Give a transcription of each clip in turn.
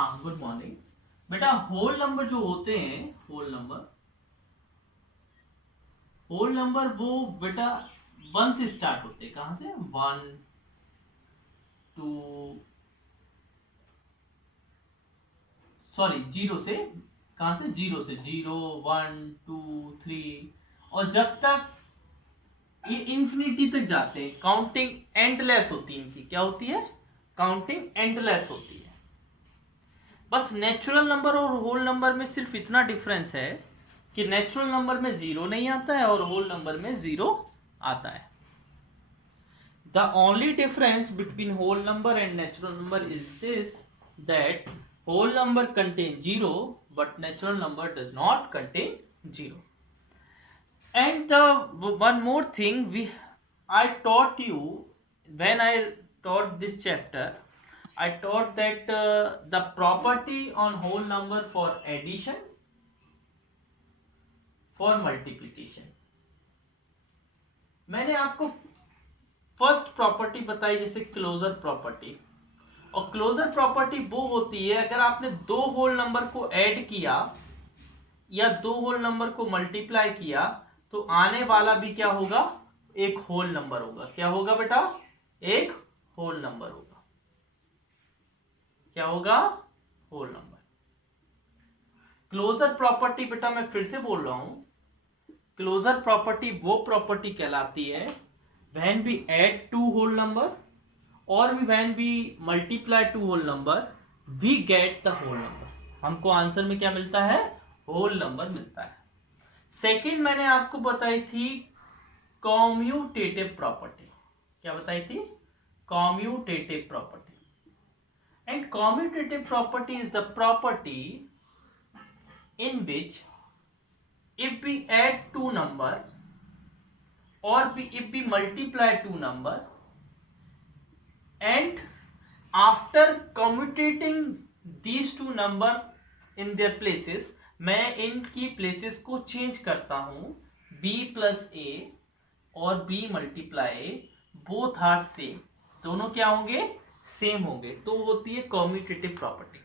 हाँ, good morning बेटा। Whole number जो होते हैं, होल नंबर वो बेटा 1 से स्टार्ट होते हैं। कहां से? 1 2, सॉरी 0 से। कहां से? 0 से। 0 1 2 3 और जब तक ये इंफिनिटी तक जाते हैं, काउंटिंग एंडलेस होती है इनकी। क्या होती है? काउंटिंग एंडलेस होती है। बस नेचुरल नंबर और होल नंबर में सिर्फ इतना डिफरेंस है कि नेचुरल नंबर में 0 नहीं आता है और होल नंबर में 0 आता है। The only difference between whole number and natural number is this, that whole number contain 0 but natural number does not contain 0. And one more thing, I taught you, when I taught this chapter, I taught that the property on whole number for addition, for multiplication. मैंने आपको first property बताई जैसे closure property. और closure property वो होती है अगर आपने दो होल नंबर को ऐड किया या दो होल नंबर को मल्टीप्लाई किया तो आने वाला भी क्या होगा? एक होल नंबर होगा। क्या होगा बेटा? एक होल नंबर होगा। क्या होगा? Whole number. क्लोजर प्रॉपर्टी बेटा मैं फिर से बोल रहा हूं, क्लोजर प्रॉपर्टी वो प्रॉपर्टी कहलाती है when we add two whole number और when we multiply two whole number we get the whole number. हमको आंसर में क्या मिलता है? होल नंबर मिलता है। सेकंड मैंने आपको बताई थी कॉम्यूटेटिव प्रॉपर्टी। क्या बताई थी? Commutative property. And commutative property is the property in which if we add two number or if we multiply two number and after commutating these two number in their places, मैं इनकी places को change करता हूं, b plus a और b multiply a both are same, दोनों क्या होंगे? Same होंगे, तो होती है कॉम्यूटेटिव प्रॉपर्टी।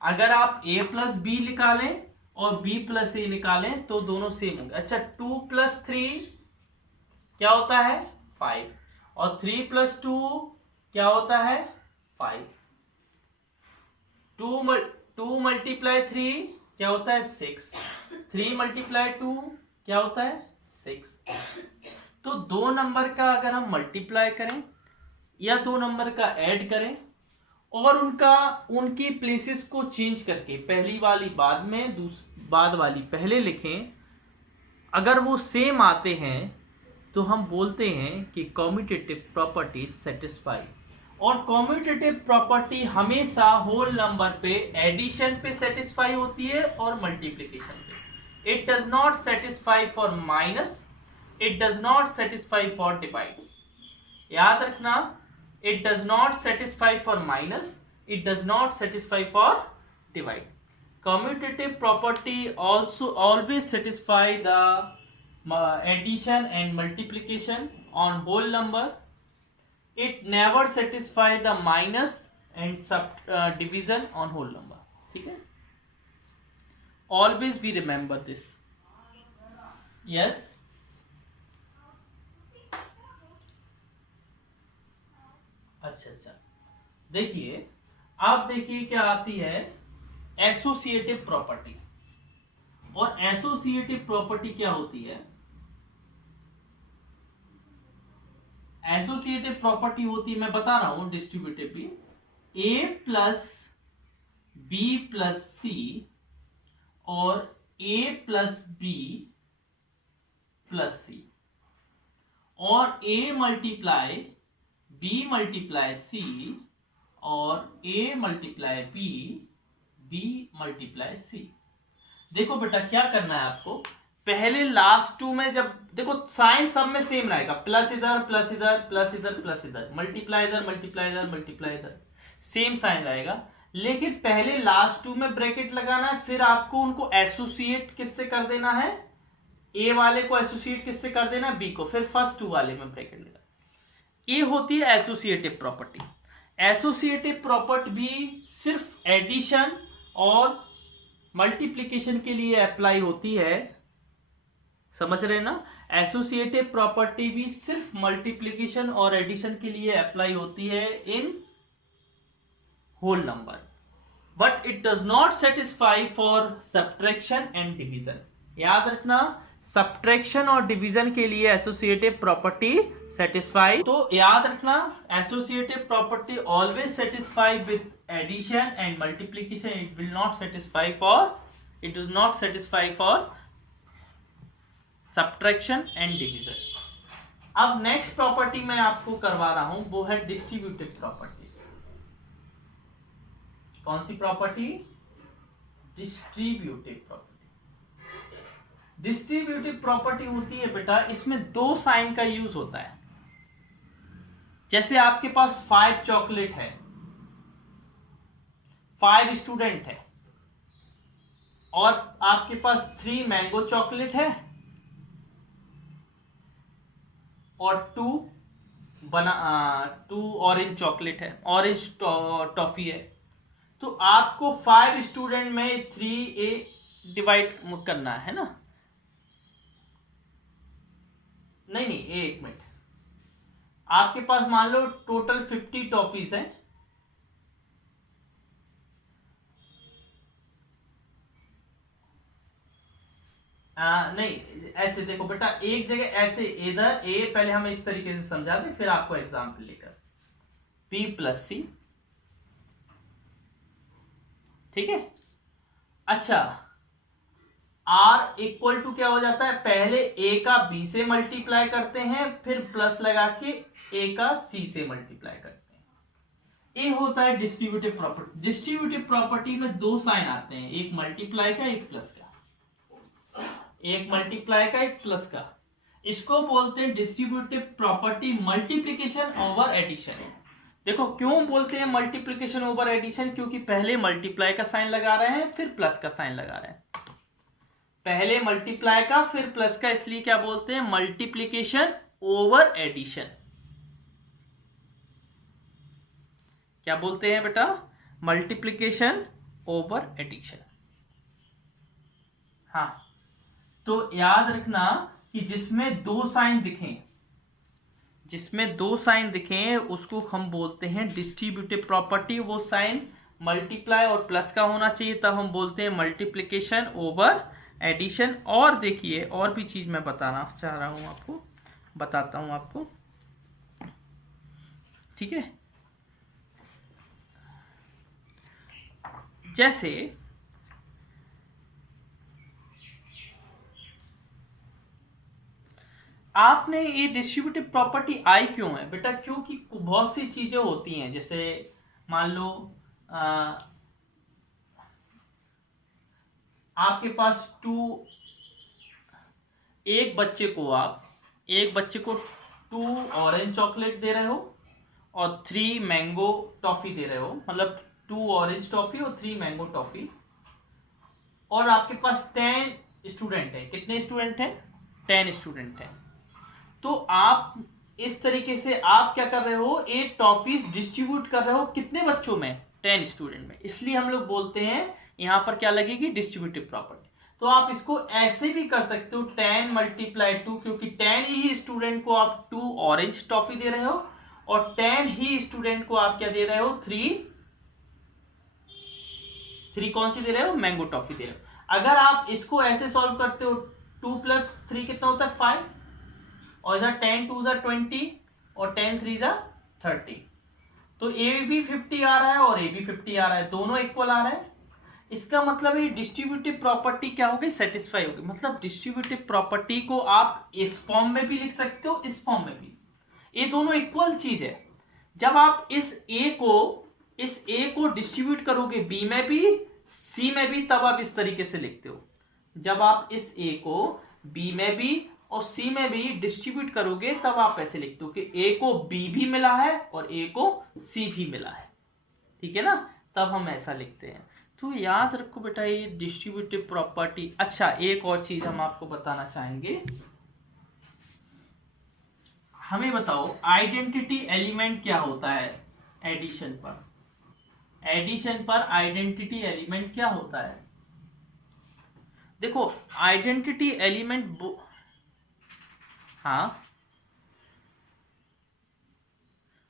अगर आप a प्लस बी निकालें और b प्लस ए निकालें तो दोनों सेम होंगे। अच्छा, 2 प्लस 3 क्या होता है? 5 और 3 प्लस 2 क्या होता है? 5। 2 मल्टीप्लाई 3 क्या होता है? 6। 3 मल्टीप्लाई 2 क्या होता है? 6। तो दो नंबर का अगर हम मल्टीप्लाई करें या दो नंबर का ऐड करें और उनकी प्लेसेस को चेंज करके पहली वाली बाद में बाद वाली पहले लिखें, अगर वो सेम आते हैं तो हम बोलते हैं कि कॉम्यूटेटिव प्रॉपर्टी सेटिस्फाई। और कॉम्यूटेटिव प्रॉपर्टी हमेशा होल नंबर पे एडिशन पे सेटिस्फाई होती है और मल्टीप्लिकेशन पे। It does not satisfy for minus, it does not satisfy for divide. याद रखना, it does not satisfy for minus, it does not satisfy for divide. Commutative property also always satisfy the addition and multiplication on whole number. It never satisfy the minus and division on whole number. ठीक है? Always we remember this. Yes. अच्छा, देखिए, आप देखिए क्या आती है? Associative property. और एसोसिएटिव प्रॉपर्टी क्या होती है? एसोसिएटिव प्रॉपर्टी होती है, मैं बता रहा हूं डिस्ट्रीब्यूटिव भी, A plus B plus C और A plus B plus C और A multiply b multiply C और a multiply b, b multiply C. देखो बेटा क्या करना है आपको, पहले लास्ट टू में जब देखो साइन सब में सेम रहेगा, प्लस इधर प्लस इधर प्लस इधर प्लस इधर, मल्टीप्लाई इधर मल्टीप्लाई इधर मल्टीप्लाई इधर, सेम साइन रहेगा। लेकिन पहले लास्ट टू में ब्रैकेट लगाना है, फिर आपको उनको एसोसिएट किससे कर देना है? a वाले को एसोसिएट किससे कर देना? b को, फिर फर्स्ट टू वाले में ब्रैकेट लगा। ये होती है एसोसिएटिव प्रॉपर्टी। एसोसिएटिव प्रॉपर्टी भी सिर्फ एडिशन और मल्टीप्लिकेशन के लिए अप्लाई होती है, समझ रहे ना। एसोसिएटिव प्रॉपर्टी भी सिर्फ मल्टीप्लिकेशन और एडिशन के लिए अप्लाई होती है in whole number, but it does not satisfy for subtraction and division. याद रखना, सब्ट्रैक्शन और डिवीजन के लिए एसोसिएटिव प्रॉपर्टी सेटिस्फाई, तो याद रखना associative property always satisfy with addition and multiplication, it will not satisfy for, it does not satisfy for subtraction and division. अब next property मैं आपको करवा रहा हूं वो है डिस्ट्रीब्यूटिव प्रॉपर्टी। कौन सी property? Distributive property. Distributive property होती है बेटा, इसमें दो साइन का यूज होता है। जैसे आपके पास 5 चॉकलेट है, 5 स्टूडेंट है, और आपके पास 3 मैंगो चॉकलेट है और 2 ऑरेंज चॉकलेट है, ऑरेंज टॉफी है। तो आपको 5 स्टूडेंट में 3A डिवाइड करना है ना। नहीं, एक मिनट, आपके पास मान लो टोटल 50 टॉफीज है, नहीं ऐसे देखो बेटा, एक जगह ऐसे इधर ए, पहले हम इस तरीके से समझा दें फिर आपको एग्जाम्पल लेकर, P + C, ठीक है। अच्छा, R इक्वल टू क्या हो जाता है, पहले A का B से मल्टीप्लाई करते हैं, फिर प्लस लगा के A का C से मल्टीप्लाई करते हैं। ये होता है डिस्ट्रीब्यूटिव प्रॉपर्टी। डिस्ट्रीब्यूटिव प्रॉपर्टी में दो साइन आते हैं, एक मल्टीप्लाई का, एक प्लस का, एक मल्टीप्लाई का, एक प्लस का। इसको बोलते हैं distributive property multiplication over addition. देखो क्यों बोलते हैं मल्टीप्लिकेशन ओवर एडिशन, क्योंकि पहले मल्टीप्लाई का साइन लगा रहे हैं फिर प्लस का साइन लगा रहे हैं, पहले मल्टीप्लाई का फिर प्लस का, इसलिए क्या बोलते हैं मल्टीप्लिकेशन ओवर एडिशन। क्या बोलते हैं बेटा, मल्टीप्लिकेशन ओवर एडिशन। हाँ, तो याद रखना कि जिसमें दो साइन दिखें, जिसमें दो साइन दिखें उसको हम बोलते हैं डिस्ट्रीब्यूटिव प्रॉपर्टी। वो साइन मल्टीप्लाई और प्लस का होना चाहिए, तब हम बोलते हैं मल्टीप्लिकेशन ओवर एडिशन। और देखिए और भी चीज मैं बताना चाह रहा हूं आपको, बताता हूं आपको, ठीक है। जैसे आपने ये डिस्ट्रीब्यूटिव प्रॉपर्टी आई क्यों है बेटा, क्योंकि बहुत सी चीजें होती हैं। जैसे मान लो आपके पास एक बच्चे को 2 ऑरेंज चॉकलेट दे रहे हो और 3 मैंगो टॉफी दे रहे हो, मतलब 2 ऑरेंज टॉफी और 3 मैंगो टॉफी, और आपके पास 10 स्टूडेंट है। कितने स्टूडेंट हैं? 10 स्टूडेंट हैं। तो आप इस तरीके से आप क्या कर रहे हो, एक टॉफीज डिस्ट्रीब्यूट कर रहे हो कितने बच्चों में? 10 स्टूडेंट में। इसलिए हम लोग बोलते हैं यहां पर क्या लगेगी, डिस्ट्रीब्यूटिव प्रॉपर्टी। तो आप इसको ऐसे भी कर सकते हो 10 × 2, क्योंकि 10 ही स्टूडेंट को आप 2 ऑरेंज टॉफी दे रहे हो और 10 ही स्टूडेंट को आप क्या दे रहे हो, 3 कौन सी दे रहे हो, मैंगो टॉफी दे रहे हो। अगर आप इसको ऐसे सॉल्व करते हो, 2 + 3 कितना होता है, 5, और इधर 10 2 = 20 और 10 3 = 30, तो ए भी 50 आ रहा है और ए भी 50 आ रहा है, दोनों इक्वल आ रहा है। इसका मतलब है डिस्ट्रीब्यूटिव प्रॉपर्टी क्या हो गई, सेटिस्फाई हो गई। मतलब डिस्ट्रीब्यूटिव प्रॉपर्टी को आप इस फॉर्म में भी लिख सकते हो, इस फॉर्म में भी, ये दोनों इक्वल चीज है। जब आप इस ए को डिस्ट्रीब्यूट करोगे बी में भी सी में भी, तब आप इस तरीके से लिखते हो। जब आप इस ए को बी में भी और सी में भी डिस्ट्रीब्यूट करोगे तब आप ऐसे लिखते हो कि ए को बी भी मिला है और ए को सी भी मिला है, ठीक है ना, तब हम ऐसा लिखते हैं। तो याद रखो बेटा ये डिस्ट्रीब्यूटिव प्रॉपर्टी। अच्छा, एक और चीज हम आपको बताना चाहेंगे, हमें बताओ आइडेंटिटी एलिमेंट क्या होता है। एडिशन पर आइडेंटिटी एलिमेंट क्या होता है? देखो आइडेंटिटी एलिमेंट हाँ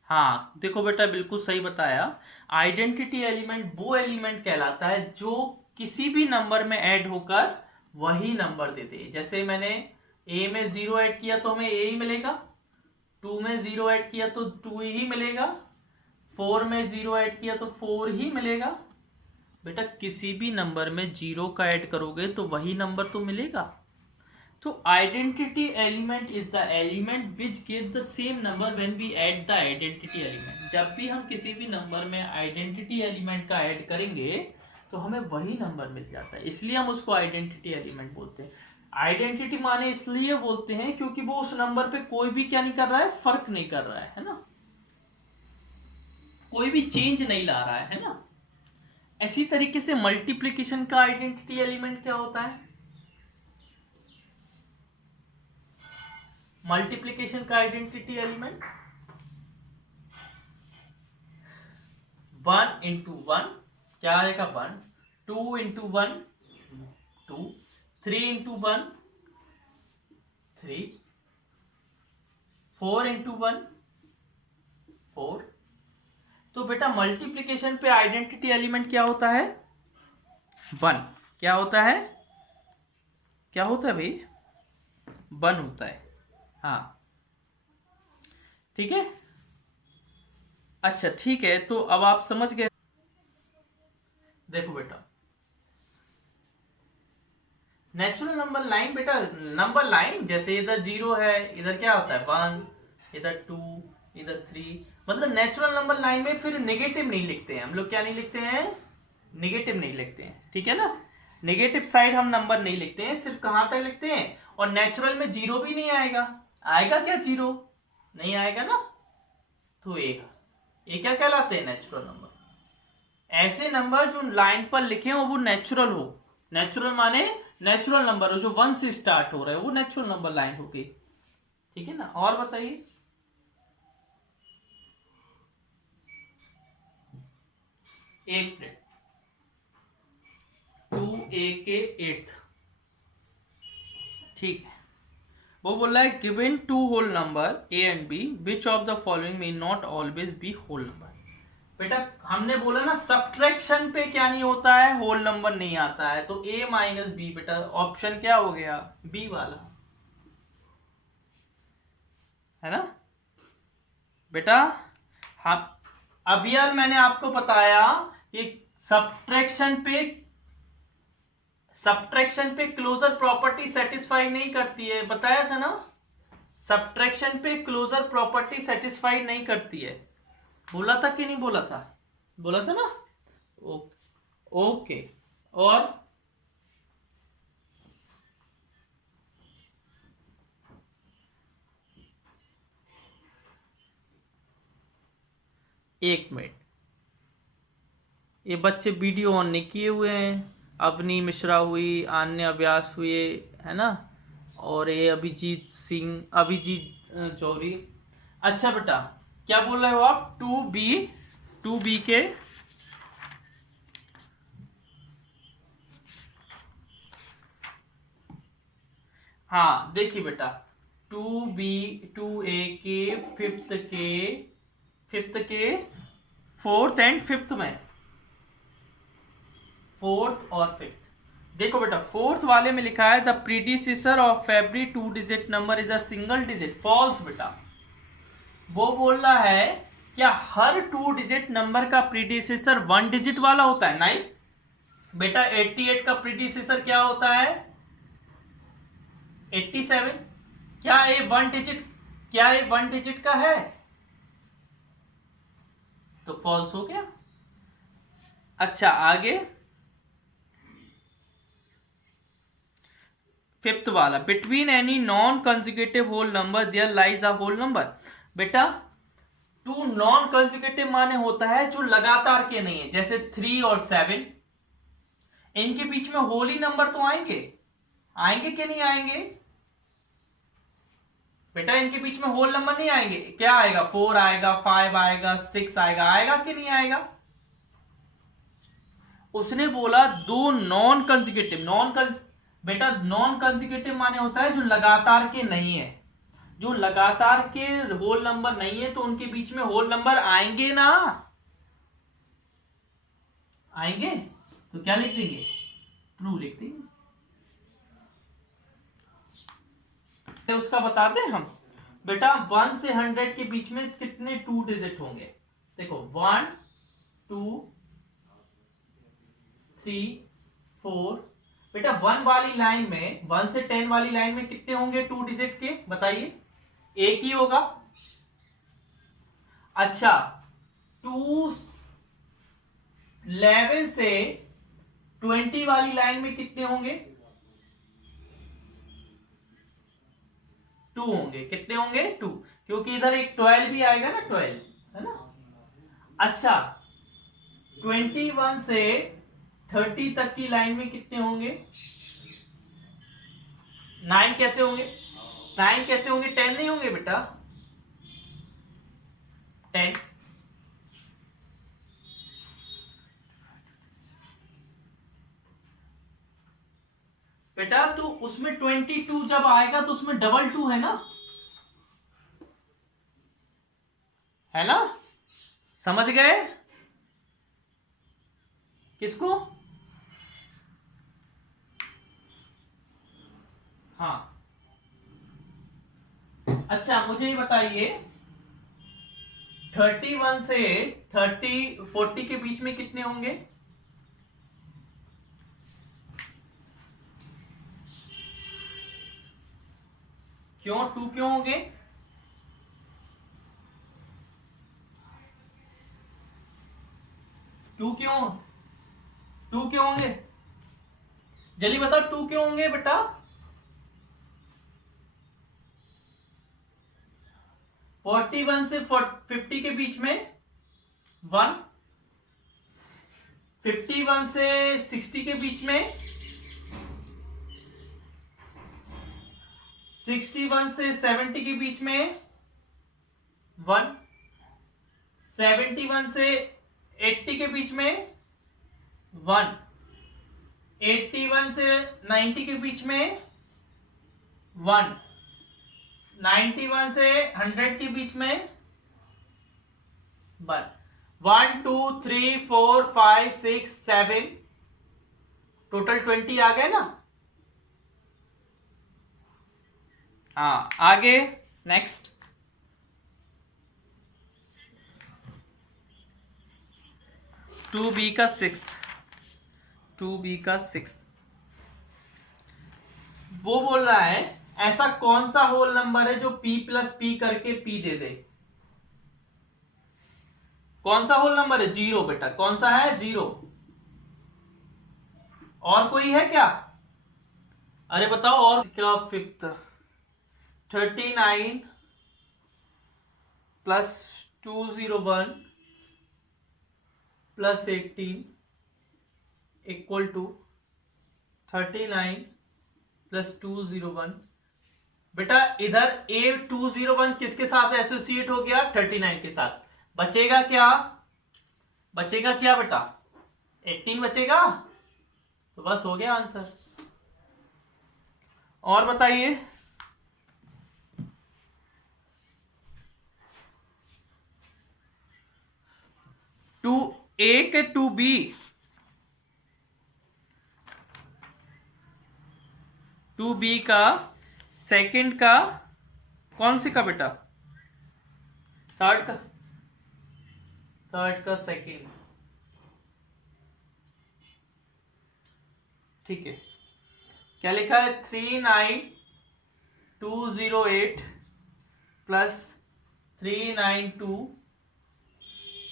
हाँ, देखो बेटा बिल्कुल सही बताया। आइडेंटिटी एलिमेंट वो एलिमेंट कहलाता है जो किसी भी नंबर में ऐड होकर वही नंबर देते हैं। जैसे मैंने ए में 0 ऐड किया तो हमें ए ही मिलेगा, 2 में 0 ऐड किया तो 2 ही मिलेगा, 4 में 0 ऐड किया तो 4 ही मिलेगा। बेटा किसी भी नंबर में 0 का ऐड करोगे तो वही नंबर तो मिलेगा। तो identity element is the element which give the same number when we add the identity element. जब भी हम किसी भी नंबर में आइडेंटिटी एलिमेंट का ऐड करेंगे तो हमें वही नंबर मिल जाता है, इसलिए हम उसको आइडेंटिटी एलिमेंट बोलते हैं। आइडेंटिटी माने इसलिए बोलते हैं क्योंकि वो उस नंबर पे कोई भी क्या नहीं कर रहा है, फर्क नहीं कर रहा है ना, कोई भी चेंज नहीं ला रहा है ना। इसी तरीके से मल्टीप्लीकेशन का आइडेंटिटी एलिमेंट क्या होता है? मल्टीप्लीकेशन का आइडेंटिटी एलिमेंट 1 इंटू 1 क्या आएगा 1, 2 इंटू 1 2, 3 इंटू 1 3, 4 इंटू 1 4। तो बेटा मल्टीप्लीकेशन पे आइडेंटिटी एलिमेंट क्या होता है? 1। क्या होता है? क्या होता है भाई? 1 होता है। हाँ ठीक है। अच्छा ठीक है, तो अब आप समझ गए। देखो बेटा नेचुरल नंबर लाइन, बेटा नंबर लाइन जैसे इधर 0 है, इधर क्या होता है 1, इधर 2, इधर 3, मतलब नेचुरल नंबर लाइन में फिर नेगेटिव नहीं लिखते हैं हम लोग। क्या नहीं लिखते हैं? नेगेटिव नहीं लिखते हैं, ठीक है ना। नेगेटिव साइड हम नंबर नहीं लिखते हैं, सिर्फ कहां तक लिखते हैं। और नेचुरल में 0 भी नहीं आएगा, आएगा क्या 0? नहीं आएगा ना। तो ये क्या कहलाते हैं? Natural number. ऐसे नंबर जो लाइन पर लिखे हो वो नेचुरल हो। नेचुरल माने नेचुरल नंबर हो जो 1 से स्टार्ट हो रहे हो, वो नेचुरल नंबर लाइन हो गई, ठीक है ना। और बताइए 8 मिनट 2a के 8th, ठीक है। वो बोल रहा है given to whole number a and b which of the following may not always be whole number. बेटा हमने बोला ना सब्ट्रैक्शन पे क्या नहीं होता है, होल नंबर नहीं आता है। तो a माइनस बी, बेटा ऑप्शन क्या हो गया? बी वाला, है ना बेटा। हाँ अब यार मैंने आपको बताया कि सब्ट्रैक्शन पे क्लोजर प्रॉपर्टी सेटिस्फाई नहीं करती है, बताया था ना। सब्ट्रैक्शन पे क्लोजर प्रॉपर्टी सेटिस्फाई नहीं करती है, बोला था कि नहीं बोला था? बोला था ना। ओके। और एक मिनट, ये बच्चे वीडियो ऑन नहीं किए हुए हैं। अवनी मिश्रा हुई, आन्या व्यास हुए, है ना, और ये अभिजीत चौधरी। अच्छा बेटा क्या बोल रहे हो आप? 2b के हाँ देखिए बेटा 2a के फिफ्थ के 4th एंड 5th में, 4th और 5th। देखो बेटा 4th वाले में लिखा है the predecessor of every 2 digit number is a single digit. False बेटा। वो बोल रहा है क्या हर 2 डिजिट नंबर का प्रीडिसेसर 1 डिजिट वाला होता है? नहीं बेटा 88 का प्रीडिसेसर क्या होता है? 87। क्या ये 1 डिजिट का है? तो फॉल्स हो गया। अच्छा आगे 5th वाला between any non consecutive whole number there lies a whole number. बेटा 2 नॉन कंसेक्यूटिव माने होता है जो लगातार के नहीं है, जैसे 3 और 7, इनके बीच में होली नंबर तो आएंगे कि नहीं आएंगे? बेटा इनके बीच में होल नंबर नहीं आएंगे, क्या आएगा? 4 आएगा, 5 आएगा, 6 आएगा, आएगा कि नहीं आएगा? उसने बोला दो नॉन कंसेक्यूटिव, बेटा नॉन कंसेक्यूटिव माने होता है जो लगातार के नहीं है, जो लगातार के होल नंबर नहीं है, तो उनके बीच में होल नंबर आएंगे ना, आएंगे, तो क्या लिख देंगे? ट्रू लिख देंगे। तो उसका बताते हैं हम। बेटा 1 से 100 के बीच में कितने 2 डिजिट होंगे? देखो 1 2 3 4। बेटा 1 वाली लाइन में, 1 से 10 वाली लाइन में कितने होंगे 2 डिजिट के? बताइए। एक ही होगा। अच्छा 2 11 से 20 वाली लाइन में कितने होंगे? 2 होंगे। कितने होंगे? 2, क्योंकि इधर एक 12 भी आएगा ना, 12 है ना। अच्छा 21 से 30 तक की लाइन में कितने होंगे? 9 कैसे होंगे? 9 कैसे होंगे? 10 नहीं होंगे बेटा, 10। बेटा तो उसमें 22 जब आएगा तो उसमें डबल 2 है ना, है ना? समझ गए किसको? हाँ। अच्छा मुझे ये बताइए 31 से 40 के बीच में कितने होंगे? क्यों 2 क्यों होंगे? टू क्यों होंगे? जल्दी बताओ 2 क्यों होंगे बेटा? फोर्टी 41 से 50 के बीच में 1, 51 से 60 के बीच में 61 से 70 के बीच में 1, 71 से 80 के बीच में 1, 81 से 90 के बीच में 1, 91 से 100 के बीच में 1, 1 2 3 4 5 6 7, टोटल 20 आ गए ना। हाँ आगे नेक्स्ट। 2b का 6, 2b का 6 वो बोल रहा है ऐसा कौन सा होल नंबर है जो p प्लस p करके p दे दे? कौन सा होल नंबर है? 0 बेटा। कौन सा है? 0। और कोई है क्या? अरे बताओ और क्या? 5th 39 plus 201 plus 18 equal to 39 plus 201। बेटा इधर A201 किसके साथ एसोसिएट हो गया? 39 के साथ। बचेगा क्या? बचेगा क्या बेटा? 18 बचेगा। तो बस हो गया आंसर। और बताइए। टू ए के 2b, 2b का सेकंड का कौन से का बेटा? थर्ड का, थर्ड का सेकंड। ठीक है। क्या लिखा है? 39208 प्लस 392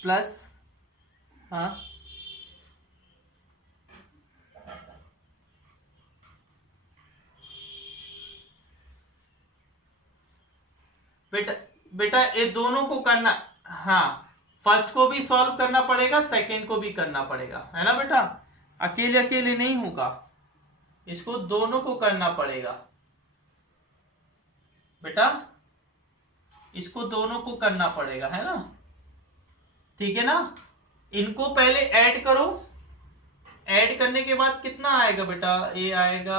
प्लस, हाँ बेटा, बेटा ये दोनों को करना, हाँ फर्स्ट को भी सॉल्व करना पड़ेगा, सेकंड को भी करना पड़ेगा, है ना बेटा? अकेले अकेले नहीं होगा, इसको दोनों को करना पड़ेगा बेटा। इसको दोनों को करना पड़ेगा, है ना, ठीक है ना। इनको पहले ऐड करो, ऐड करने के बाद कितना आएगा बेटा, ये आएगा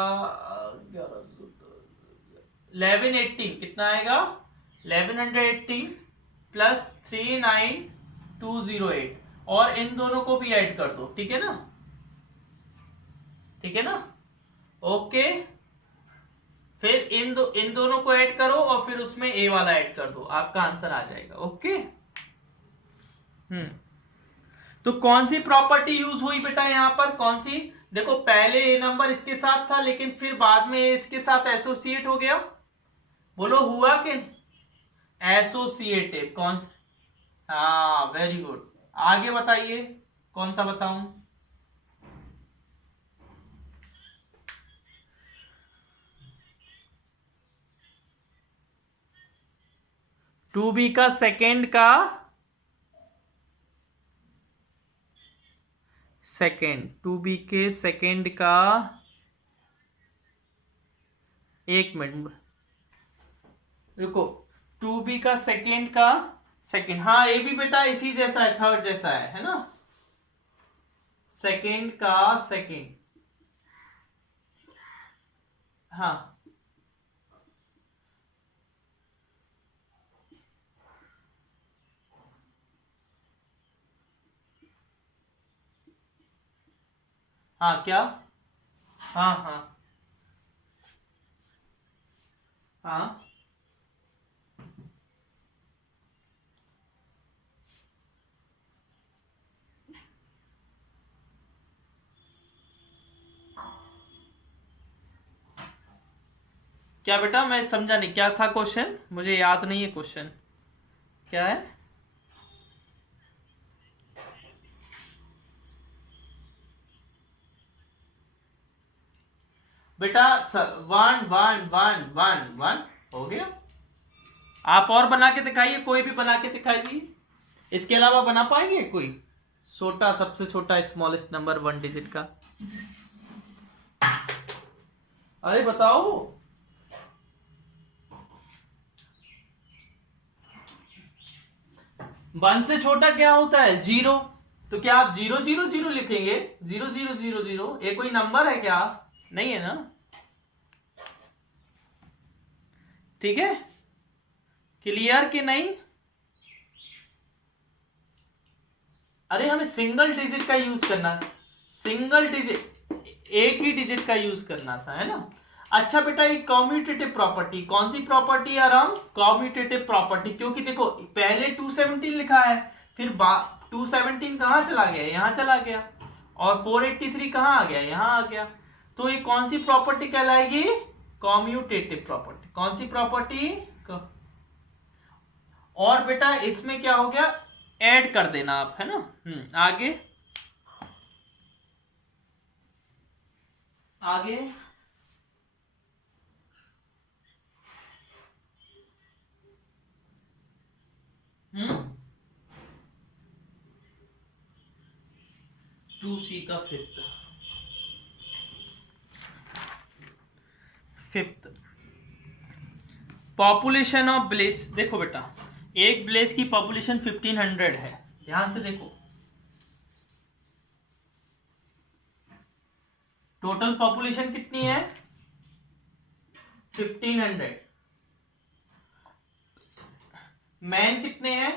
1118, कितना आएगा 1118 प्लस 39208, और इन दोनों को भी ऐड कर दो, ठीक है ना, ठीक है ना, ओके। फिर इन दोनों को ऐड करो और फिर उसमें ए वाला ऐड कर दो, आपका आंसर आ जाएगा, ओके। तो कौन सी प्रॉपर्टी यूज हुई बेटा यहां पर, कौन सी, देखो पहले ए नंबर इसके साथ था लेकिन फिर बाद में इसके साथ एसोसिएट हो गया, बोलो हुआ कि एसोसिएटिव, कौन सा, हाँ वेरी गुड, आगे बताइए कौन सा बताऊं। 2b का सेकेंड का सेकेंड, 2b के सेकेंड का, एक मिनट रुको, 2b का सेकेंड का सेकेंड, हाँ ये भी बेटा इसी जैसा है, थर्ड जैसा है ना, सेकेंड का सेकेंड, हाँ हाँ क्या, हाँ हाँ हाँ, क्या बेटा, मैं समझा नहीं, क्या था क्वेश्चन, मुझे याद नहीं है क्वेश्चन क्या है। बेटा 1 1 1 1 1 हो गया, आप और बना के दिखाइए, कोई भी बना के दिखाइए, इसके अलावा बना पाएंगे कोई, छोटा, सबसे छोटा स्मॉलेस्ट नंबर 1 डिजिट का, अरे बताओ। 1 से छोटा क्या होता है, 0, तो क्या आप 0 0 0 लिखेंगे, 0 0 0 0, ये कोई नंबर है क्या, नहीं है ना, ठीक है, क्लियर कि नहीं। अरे हमें सिंगल डिजिट का यूज करना, सिंगल डिजिट, एक ही डिजिट का यूज करना था, है ना। अच्छा बेटा, ये कॉम्यूटेटिव प्रॉपर्टी, कौन सी प्रॉपर्टी है आराम, कॉम्यूटेटिव प्रॉपर्टी, क्योंकि देखो पहले 217 लिखा है, फिर 217 कहां चला गया, यहां चला गया, और 483 कहां आ गया, यहां आ गया, तो ये कौन सी प्रॉपर्टी कहलाएगी, कॉम्यूटेटिव प्रॉपर्टी, कौन सी प्रॉपर्टी। और बेटा इसमें क्या हो गया, ऐड कर देना आप, है ना, आगे आगे, टू सी का फिफ्थ पॉपुलेशन ऑफ ब्लेस, देखो बेटा एक ब्लेस की पॉपुलेशन 1500 है, ध्यान से देखो, टोटल पॉपुलेशन कितनी है 1500, मैन कितने हैं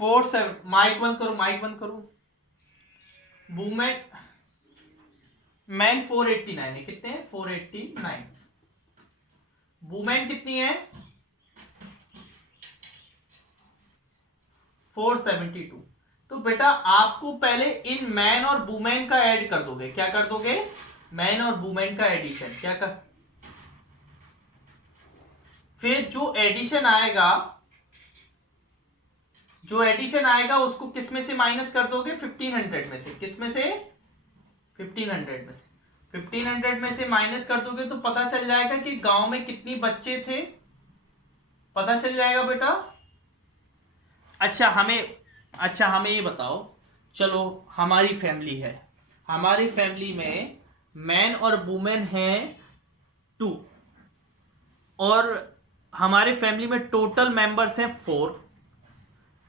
47, माइक बंद करो, माइक बंद करो, वुमेन, मैन 489 है, कितने हैं 489, वुमेन कितनी है 472, तो बेटा आपको पहले इन मैन और वुमेन का ऐड कर दोगे, क्या कर दोगे, मैन और वुमेन का एडिशन, क्या कर, फिर जो एडिशन आएगा, जो एडिशन आएगा उसको किस में से माइनस कर दोगे, 1500 में से, किस में से 1500 में से, 1500 में से माइनस कर दोगे तो पता चल जाएगा कि गांव में कितनी बच्चे थे, पता चल जाएगा बेटा। अच्छा हमें ये बताओ, चलो हमारी फैमिली है, हमारी फैमिली में मैन और वुमेन है 2, और हमारे फैमिली में टोटल मेंबर्स हैं 4,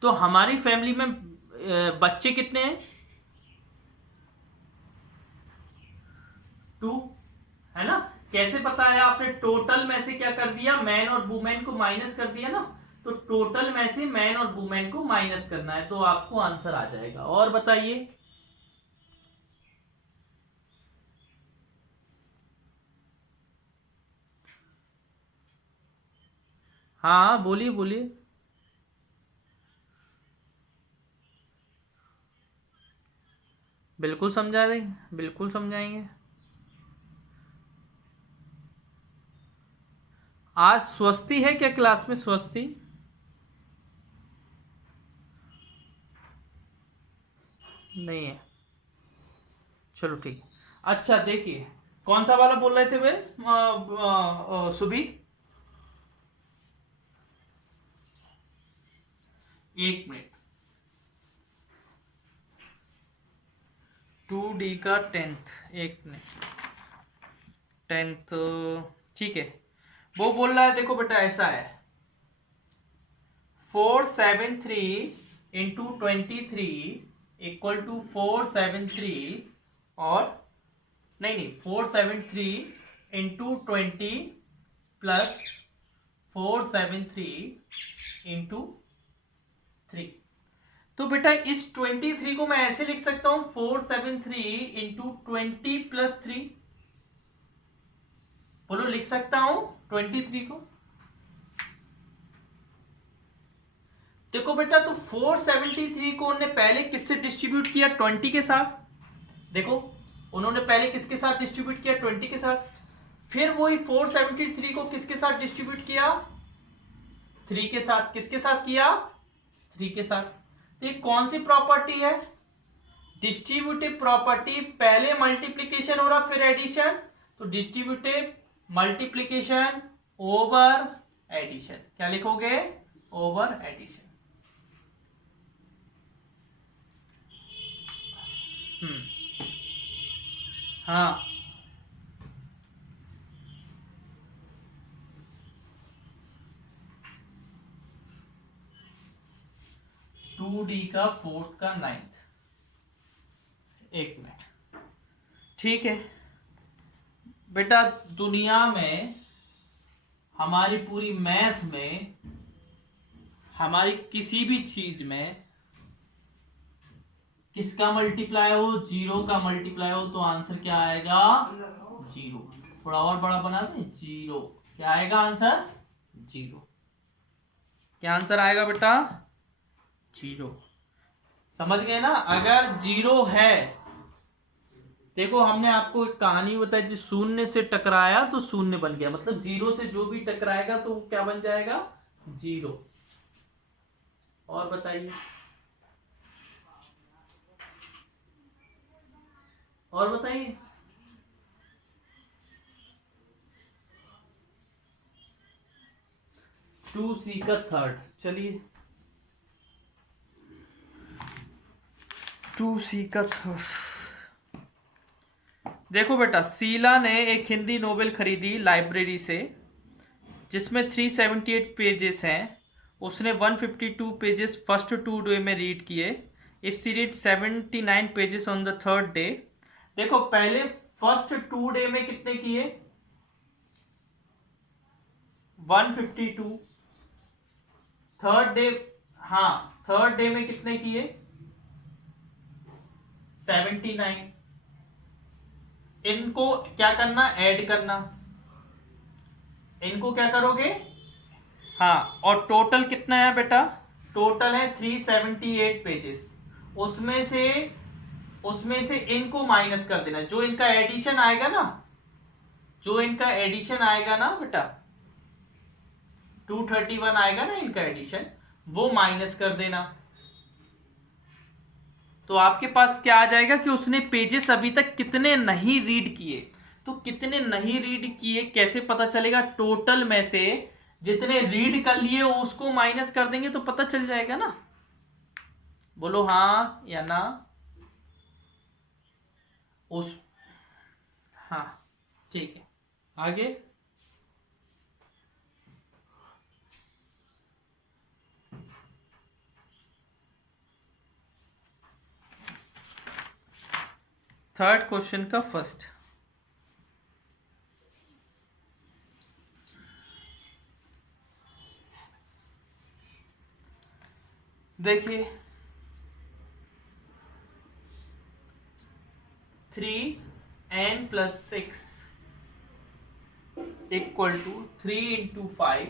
तो हमारी फैमिली में बच्चे कितने हैं? 2, है ना? कैसे पता है? आपने टोटल में से क्या कर दिया, मैन और वुमेन को माइनस कर दिया ना, तो टोटल में से मैन और वुमेन को माइनस करना है, तो आपको आंसर आ जाएगा। और बताइए। हाँ बोलिए बोलिए। बिल्कुल समझा देंगे, बिल्कुल समझाएंगे। आज स्वस्ति है क्या क्लास में? स्वस्ति नहीं है? चलो ठीक है। अच्छा देखिए, कौन सा वाला बोल रहे थे वे? सुबी, 1 मिनट। 2D का 10th, 1 मिनट। 10th, ठीक है। वो बोल रहा है, देखो बेटा ऐसा है, 473 इंटू 23 इक्वल टू 473, और नहीं नहीं, 473 इंटू 20 प्लस 473 इंटू 3। तो बेटा इस 23 को मैं ऐसे लिख सकता हूं, 473 इंटू 20 + 3। बोलो, लिख सकता हूं 23 को? देखो बेटा, तो 473 को उन्होंने पहले किससे डिस्ट्रीब्यूट किया? 20 के साथ। देखो, उन्होंने पहले किसके साथ डिस्ट्रीब्यूट किया? 20 के साथ। फिर वही 473 को किसके साथ डिस्ट्रीब्यूट किया? 3 के साथ। किसके साथ किया? 3 के साथ। तो ये कौन सी प्रॉपर्टी है? Distributive property. पहले मल्टीप्लीकेशन हो रहा, फिर एडिशन, तो डिस्ट्रीब्यूटिव मल्टीप्लीकेशन ओवर एडिशन। क्या लिखोगे? Over addition. हाँ, 2D का 4th का 9th। 1 मिनट, ठीक है बेटा। दुनिया में, हमारी पूरी मैथ में, हमारी किसी भी चीज में किसका मल्टीप्लाई हो? 0 का मल्टीप्लाई हो, तो आंसर क्या आएगा? 0। थोड़ा और बड़ा बना दें, 0। क्या आएगा आंसर? 0। क्या आंसर आएगा बेटा? 0। समझ गए ना? अगर 0 है, देखो हमने आपको एक कहानी बताई थी, शून्य से टकराया तो शून्य बन गया, मतलब 0 से जो भी टकराएगा तो वो क्या बन जाएगा? 0। और बताइए, और बताइए। 2C का 3rd, चलिए 2C का 3rd। देखो बेटा, शीला ने एक हिंदी नोवेल खरीदी लाइब्रेरी से, जिसमें 378 पेजेस हैं। उसने 152 पेजेस फर्स्ट 2 डे में रीड किए। If she read 79 pages on the 3rd day. देखो, पहले फर्स्ट 2 डे में कितने किए? 152। 3rd डे, हाँ, 3rd डे में कितने किए? 79। इनको क्या करना? ऐड करना। इनको क्या करोगे? हाँ, और टोटल कितना है बेटा? टोटल है 378 पेजेस। उसमें से उसमें से इनको माइनस कर देना। जो इनका एडिशन आएगा ना, जो इनका एडिशन आएगा ना बेटा, 231 आएगा ना इनका एडिशन, वो माइनस कर देना। तो आपके पास क्या आ जाएगा कि उसने पेजेस अभी तक कितने नहीं रीड किए। तो कितने नहीं रीड किए कैसे पता चलेगा? टोटल में से जितने रीड कर लिए उसको माइनस कर देंगे तो पता चल जाएगा ना। बोलो हाँ या ना। उस हाँ, ठीक है, आगे। थर्ड क्वेश्चन का फर्स्ट, देखिए 3n+6 इक्वल टू 3 × 5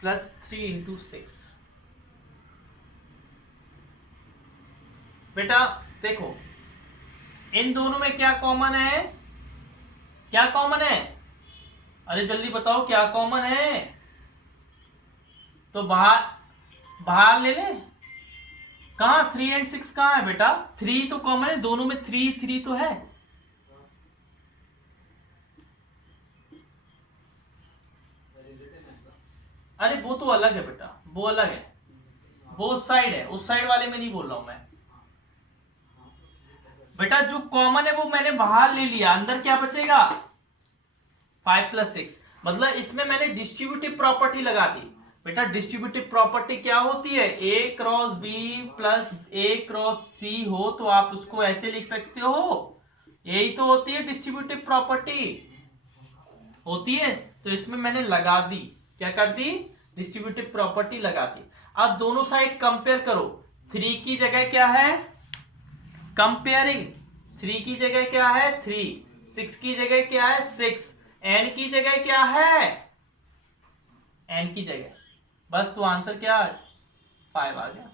प्लस 3 × 6। बेटा देखो इन दोनों में क्या कॉमन है, क्या कॉमन है, अरे जल्दी बताओ क्या कॉमन है। तो बाहर ले ले, कहा 3 और 6 कहाँ है बेटा, 3 तो कॉमन है दोनों में, 3 तो है। अरे वो तो अलग है बेटा, वो अलग है, वो उस साइड है, उस साइड वाले में नहीं बोल रहा हूं मैं बेटा। जो कॉमन है वो मैंने बाहर ले लिया, अंदर क्या बचेगा 5 + 6, मतलब इसमें मैंने डिस्ट्रीब्यूटिव प्रॉपर्टी लगा दी। बेटा डिस्ट्रीब्यूटिव प्रॉपर्टी क्या होती है, A cross B plus A cross C हो तो आप उसको ऐसे लिख सकते हो, यही तो होती है डिस्ट्रीब्यूटिव प्रॉपर्टी होती है। तो इसमें मैंने लगा दी, क्या कर दी, डिस्ट्रीब्यूटिव प्रॉपर्टी लगा दी। अब दोनों साइड कंपेयर करो, 3 की जगह क्या है, कंपेयरिंग 3 की जगह क्या है 3, 6 की जगह क्या है 6, n की जगह क्या है, n की जगह, बस तो आंसर क्या 5 आ गया।